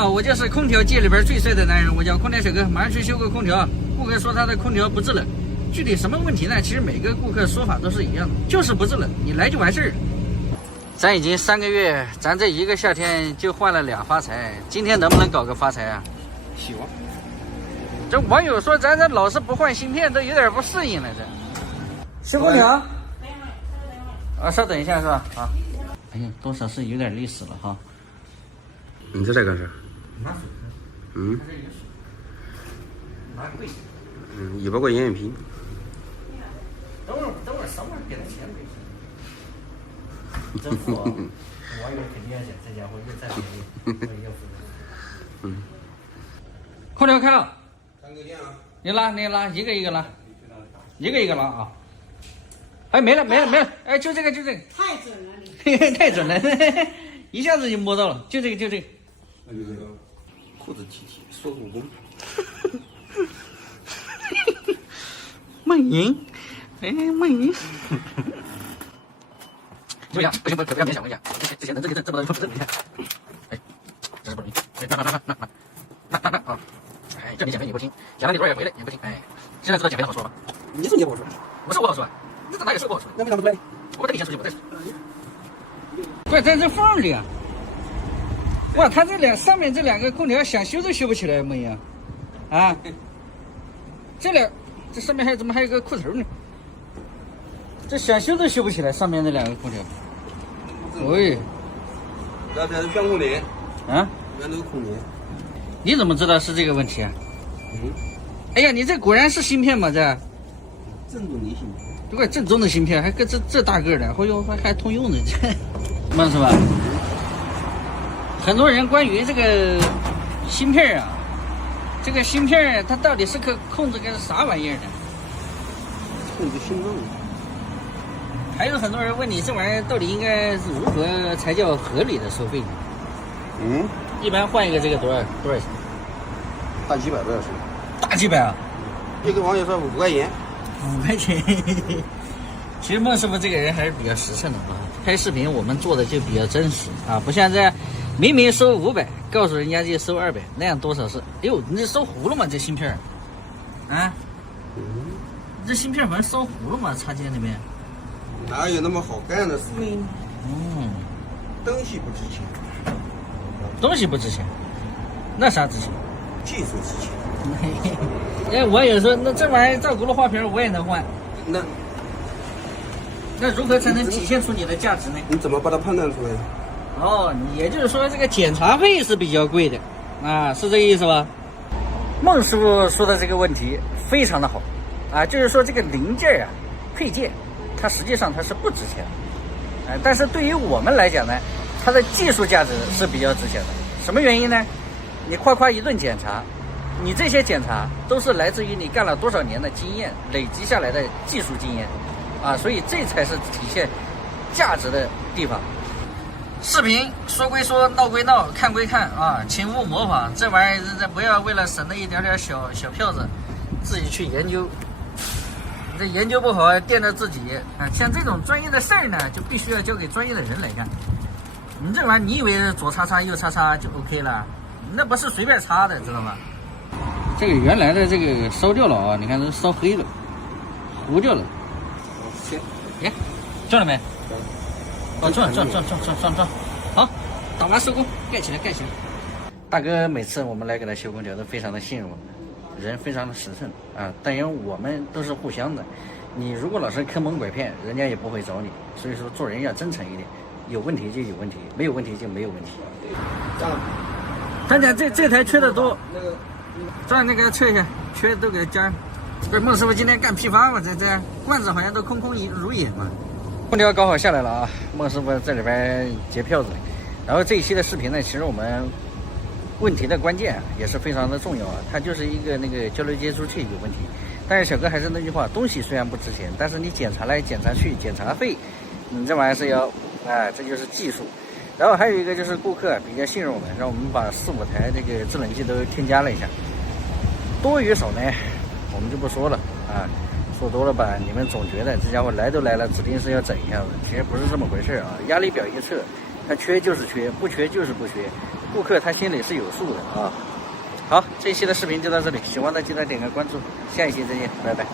好，我就是空调界里边最帅的男人，我叫空调小哥，马上去修个空调。顾客说他的空调不制冷，具体什么问题呢？其实每个顾客说法都是一样的，就是不制冷，你来就完事儿。咱已经3个月，咱这一个夏天就换了2发财，今天能不能搞个发财啊？希望。这网友说咱这老是不换芯片，都有点不适应了。这修空调啊，稍等一下是吧？啊，哎呀，多少是有点历史了哈。你这在干啥？拿水。嗯。拿贵。100块眼影瓶。等会儿，什么给他钱没事。真富啊！网友肯定要讲，这家伙又占便宜，又富。空调开了。3个键啊。你拉，一个一个拉，一个一个拉啊！哎，没了，哎，就这个。太准了你。太准了，一下子就摸到了，就这个。那就这个裤子提锁骨功。梦莹，梦莹。不要勉强，我跟你讲，这些人这不能说不正，你看，哎，这是不容易，那啊，哎，这里减肥你不听，讲了你多少也回来也不听，哎，现在知道减肥的好说吧？你说你也不好说，我说我好说，那哪有说不好说？那为啥不出来？我带你先出去，我再说。怪在这缝里啊！哇，他上面这2个空调想修都修不起来，梦莹啊！这上面怎么还有个裤头呢？这想修都修不起来，上面那2个空调。喂，这是悬空帘啊，原都是空帘。你怎么知道是这个问题啊？哎呀，你这果然是芯片吗？这正宗的芯片，这怪正宗的芯片，还跟这大个的，哎呦还通用呢，这梦是吧？很多人关于这个芯片啊，这个芯片它到底是可控制个啥玩意儿的？控制心动。还有很多人问你这玩意儿到底应该如何才叫合理的收费？一般换一个这个多少钱？大几百多少是？大几百啊？这个网友说5块钱。5块钱。其实孟师傅这个人还是比较实诚的啊，拍视频我们做的就比较真实啊，不像这明明收500，告诉人家就收200，那样多少是？哎呦，你这烧糊了吗？这芯片啊？这芯片好像烧糊了吗？插件那边？哪有那么好干的事？东西不值钱。东西不值钱，那啥值钱？技术值钱。哎，我有时候那这玩意儿照轱辘画瓢我也能换，那如何才能体现出你的价值呢？你怎么把它判断出来？哦，也就是说这个检查费是比较贵的啊，是这个意思吧？孟师傅说的这个问题非常的好啊，就是说这个零件啊、配件，它实际上它是不值钱的，但是对于我们来讲呢，它的技术价值是比较值钱的。什么原因呢？你夸一顿检查，你这些检查都是来自于你干了多少年的经验累积下来的技术经验啊，所以这才是体现价值的地方。视频说归说，闹归闹，看归看啊，请勿模仿。这玩意儿这不要为了省那一点小票子，自己去研究。这研究不好，垫着自己啊。像这种专业的事儿呢，就必须要交给专业的人来干。你这玩意儿，你以为左擦擦右擦擦就 OK 了？那不是随便擦的，知道吗？这个原来的这个烧掉了啊，你看都烧黑了，糊掉了。哎，转了没？哦，转，好，打完收工，盖起来。大哥每次我们来给他修空调都非常的信任我们，人非常的实诚啊。但因为我们都是互相的，你如果老是坑蒙拐骗，人家也不会找你。所以说做人要真诚一点，有问题就有问题，没有问题就没有问题。咱讲这台缺的多，转那个测一下，缺都给加。不是孟师傅今天干批发嘛？这罐子好像都空如也嘛。空调搞好下来了啊，孟师傅在里边结票子。然后这一期的视频呢，其实我们问题的关键也是非常的重要啊，它就是一个那个交流接触器有问题。但是小哥还是那句话，东西虽然不值钱，但是你检查来检查去，检查费，你这玩意儿是要，这就是技术。然后还有一个就是顾客比较信任我们，让我们把4、5台这个制冷剂都添加了一下。多与少呢，我们就不说了啊。说多了吧，你们总觉得这家伙来都来了，指定是要整一下子，其实不是这么回事啊。压力表一测，它缺就是缺，不缺就是不缺，顾客他心里是有数的啊。好，这一期的视频就到这里，喜欢的记得点个关注，下一期再见，拜拜。